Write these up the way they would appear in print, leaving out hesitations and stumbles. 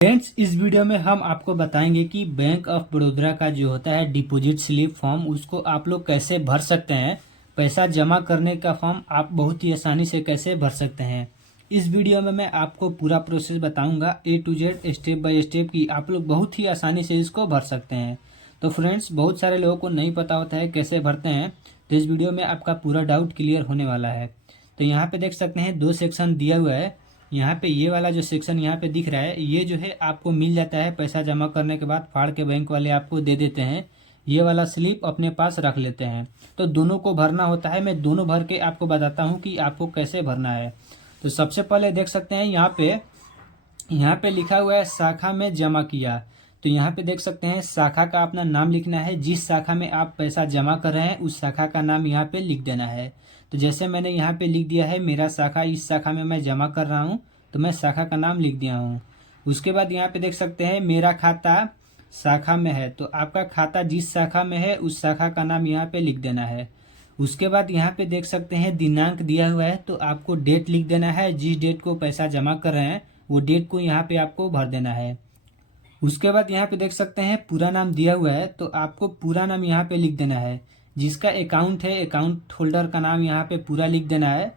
Friends, इस video में हम आपको बताएंगे कि बैंक ऑफ बड़ौदा का जो होता है डिपॉजिट स्लिप फॉर्म, उसको आप लोग कैसे भर सकते हैं। पैसा जमा करने का फॉर्म आप बहुत ही आसानी से कैसे भर सकते हैं। इस वीडियो में मैं आपको पूरा प्रोसेस बताऊंगा, A to Z step by step, की आप लोग बहुत ही आसानी से इसको भर सकते हैं। तो फ्रेंड्स, बहुत सारे लोगों को नहीं पता होता है कैसे भरते हैं, तो इस वीडियो में आपका पूरा डाउट क्लियर होने वाला है। तो यहाँ पे देख सकते हैं 2 सेक्शन दिया हुआ है। यहाँ पे ये वाला जो सेक्शन यहाँ पे दिख रहा है, ये जो है आपको मिल जाता है पैसा जमा करने के बाद, फाड़ के बैंक वाले आपको दे देते हैं। ये वाला स्लिप अपने पास रख लेते हैं। तो दोनों को भरना होता है। मैं दोनों भर के आपको बताता हूँ कि आपको कैसे भरना है। तो सबसे पहले देख सकते हैं यहाँ पे लिखा हुआ है शाखा में जमा किया। तो यहाँ पे देख सकते हैं शाखा का अपना नाम लिखना है। जिस शाखा में आप पैसा जमा कर रहे हैं उस शाखा का नाम यहाँ पे लिख देना है। तो जैसे मैंने यहाँ पे लिख दिया है मेरा शाखा, इस शाखा में मैं जमा कर रहा हूँ, तो मैं शाखा का नाम लिख दिया हूँ। उसके बाद यहाँ पे देख सकते हैं मेरा खाता शाखा में है, तो आपका खाता जिस शाखा में है उस शाखा का नाम यहाँ पे लिख देना है। उसके बाद यहाँ पे देख सकते हैं दिनांक दिया हुआ है, तो आपको डेट लिख देना है। जिस डेट को पैसा जमा कर रहे हैं वो डेट को यहाँ पे आपको भर देना है। उसके बाद यहाँ पे देख सकते हैं पूरा नाम दिया हुआ है, तो आपको पूरा नाम यहाँ पे लिख देना है। जिसका अकाउंट है अकाउंट होल्डर का नाम यहाँ पे पूरा लिख देना है।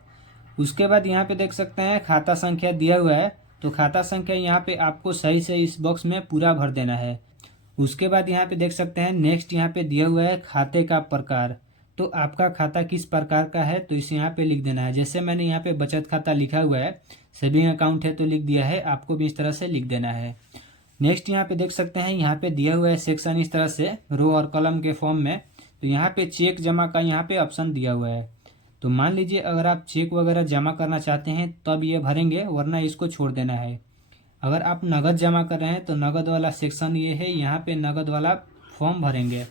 उसके बाद यहाँ पे देख सकते हैं खाता संख्या दिया हुआ है, तो खाता संख्या यहाँ पे आपको सही से इस बॉक्स में पूरा भर देना है। उसके बाद यहाँ पे देख सकते हैं नेक्स्ट यहाँ पे दिया हुआ है खाते का प्रकार। तो आपका खाता किस प्रकार का है तो इसे यहाँ पे लिख देना है। जैसे मैंने यहाँ पे बचत खाता लिखा हुआ है, सेविंग अकाउंट है तो लिख दिया है, आपको भी इस तरह से लिख देना है। नेक्स्ट यहाँ पे देख सकते हैं यहाँ पे दिया हुआ है सेक्शन इस तरह से रो और कॉलम के फॉर्म में। तो यहाँ पे चेक जमा का यहाँ पे ऑप्शन दिया हुआ है। तो मान लीजिए अगर आप चेक वगैरह जमा करना चाहते हैं तब ये भरेंगे, वरना इसको छोड़ देना है। अगर आप नगद जमा कर रहे हैं तो नगद वाला सेक्शन ये है, यहाँ पे नगद वाला फॉर्म भरेंगे।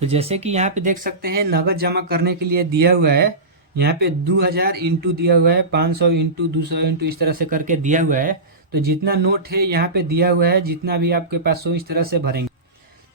तो जैसे कि यहाँ पे देख सकते हैं नगद जमा करने के लिए दिया हुआ है, यहाँ पे 2000 इंटू दिया हुआ है, 500 इंटू 200 इंटू इस तरह से करके दिया हुआ है। तो जितना नोट है यहाँ पे दिया हुआ है, जितना भी आपके पास हो इस तरह से भरेंगे।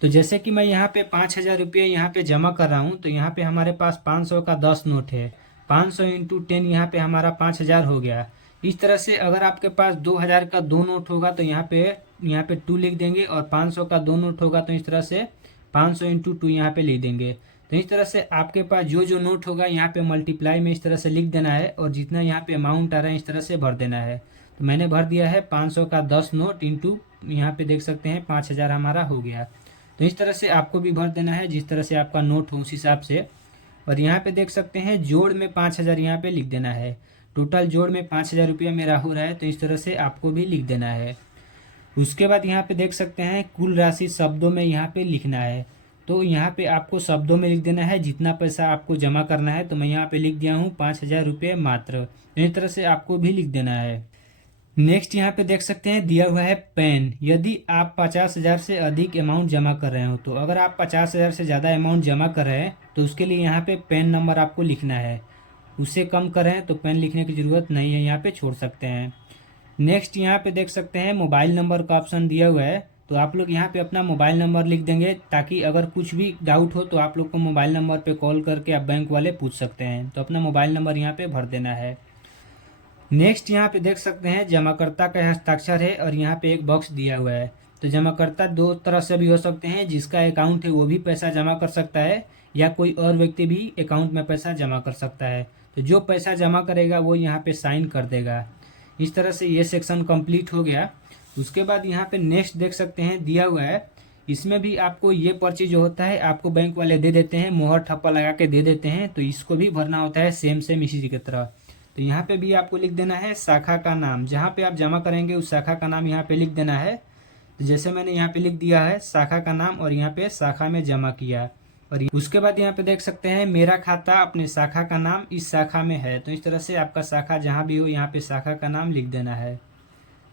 तो जैसे कि मैं यहाँ पे 5000 रुपये यहाँ पे जमा कर रहा हूँ, तो यहाँ पे हमारे पास 500 का 10 नोट है। 500 इंटू 10 यहाँ पे हमारा 5000 हो गया। इस तरह से अगर आपके पास 2000 का 2 नोट होगा तो यहाँ पे 2 लिख देंगे, और 500 का 2 नोट होगा तो इस तरह से 500 इंटू 2 यहाँ पे लिख देंगे। तो इस तरह से आपके पास जो जो नोट होगा यहाँ पे मल्टीप्लाई में इस तरह से लिख देना है, और जितना यहाँ पे अमाउंट आ रहा है इस तरह से भर देना है। तो मैंने भर दिया है 500 का 10 नोट इंटू यहाँ पे देख सकते हैं 5000 हमारा हो गया। तो इस तरह से आपको भी भर देना है, जिस तरह से आपका नोट हो उस हिसाब से। और यहाँ पे देख सकते हैं जोड़ में 5000 यहाँ पे लिख देना है। टोटल जोड़ में 5000 रुपया मेरा हो रहा है, तो इस तरह से आपको भी लिख देना है। उसके बाद यहाँ पे देख सकते हैं कुल राशि शब्दों में यहाँ पे लिखना है। तो यहाँ पे आपको शब्दों में लिख देना है जितना पैसा आपको जमा करना है। तो मैं यहाँ पे लिख दिया हूँ 5000 रुपये मात्र। इस तरह से आपको भी लिख देना है। नेक्स्ट यहाँ पे देख सकते हैं दिया हुआ है पैन। यदि आप 50,000 से अधिक अमाउंट जमा कर रहे हो, तो अगर आप 50,000 से ज़्यादा अमाउंट जमा कर रहे हैं तो उसके लिए यहाँ पे पैन नंबर आपको लिखना है। उससे कम कर रहे हैं तो पैन लिखने की ज़रूरत नहीं है, यहाँ पे छोड़ सकते हैं। नेक्स्ट यहाँ पे देख सकते हैं मोबाइल नंबर का ऑप्शन दिया हुआ है, तो आप लोग यहाँ पे अपना मोबाइल नंबर लिख देंगे, ताकि अगर कुछ भी डाउट हो तो आप लोग को मोबाइल नंबर पे कॉल करके आप बैंक वाले पूछ सकते हैं। तो अपना मोबाइल नंबर यहाँ पे भर देना है। नेक्स्ट यहाँ पे देख सकते हैं जमाकर्ता का हस्ताक्षर है, और यहाँ पे एक बॉक्स दिया हुआ है। तो जमाकर्ता दो तरह से भी हो सकते हैं, जिसका अकाउंट है वो भी पैसा जमा कर सकता है, या कोई और व्यक्ति भी अकाउंट में पैसा जमा कर सकता है। तो जो पैसा जमा करेगा वो यहाँ पे साइन कर देगा। इस तरह से ये सेक्शन कंप्लीट हो गया। उसके बाद यहाँ पे नेक्स्ट देख सकते हैं दिया हुआ है, इसमें भी आपको ये पर्ची जो होता है आपको बैंक वाले दे देते हैं, मोहर ठप्पा लगा के दे देते हैं। तो इसको भी भरना होता है सेम इसी की तरह। तो यहाँ पे भी आपको लिख देना है शाखा का नाम, जहाँ पे आप जमा करेंगे उस शाखा का नाम यहाँ पे लिख देना है। तो जैसे मैंने यहाँ पे लिख दिया है शाखा का नाम, और यहाँ पे शाखा में जमा किया। और उसके बाद यहाँ पे देख सकते हैं मेरा खाता अपने शाखा का नाम इस शाखा में है। तो इस तरह से आपका शाखा जहाँ भी हो यहाँ पे शाखा का नाम लिख देना है।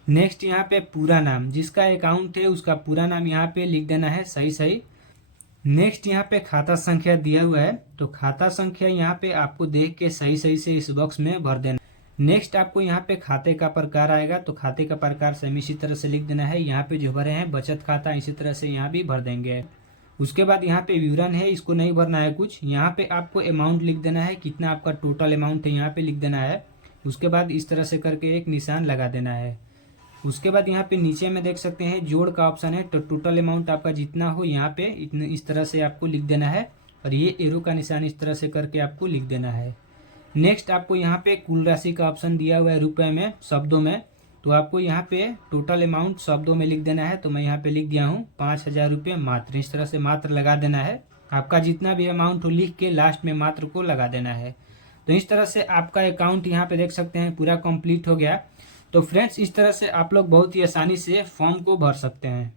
नेक्स्ट यहाँ पे पूरा नाम, जिसका अकाउंट है उसका पूरा नाम यहाँ पे लिख देना है सही। नेक्स्ट यहाँ पे खाता संख्या दिया हुआ है, तो खाता संख्या यहाँ पे आपको देख के सही से इस बॉक्स में भर देना। नेक्स्ट आपको यहाँ पे खाते का प्रकार आएगा, तो खाते का प्रकार सेम इसी तरह से लिख देना है। यहाँ पे जो भरे हैं बचत खाता, इसी तरह से यहाँ भी भर देंगे। उसके बाद यहाँ पे विवरण है, इसको नहीं भरना है कुछ। यहाँ पे आपको अमाउंट लिख देना है, कितना आपका टोटल अमाउंट है यहाँ पे लिख देना है। उसके बाद इस तरह से करके एक निशान लगा देना है। उसके बाद यहाँ पे नीचे में देख सकते हैं जोड़ का ऑप्शन है, तो टोटल अमाउंट आपका जितना हो यहाँ पे इतने इस तरह से आपको लिख देना है और ये एरो का निशान इस तरह से करके आपको लिख देना है। नेक्स्ट आपको यहाँ पे कुल राशि का ऑप्शन दिया हुआ है रुपए में शब्दों में, तो आपको यहाँ पे टोटल अमाउंट शब्दों में लिख देना है। तो मैं यहाँ पे लिख दिया हूँ 5,000 रुपये मात्र, इस तरह से मात्र लगा देना है। आपका जितना भी अमाउंट हो लिख के लास्ट में मात्र को लगा देना है। तो इस तरह से आपका अकाउंट यहाँ पे देख सकते हैं पूरा कंप्लीट हो गया। तो फ्रेंड्स इस तरह से आप लोग बहुत ही आसानी से फॉर्म को भर सकते हैं।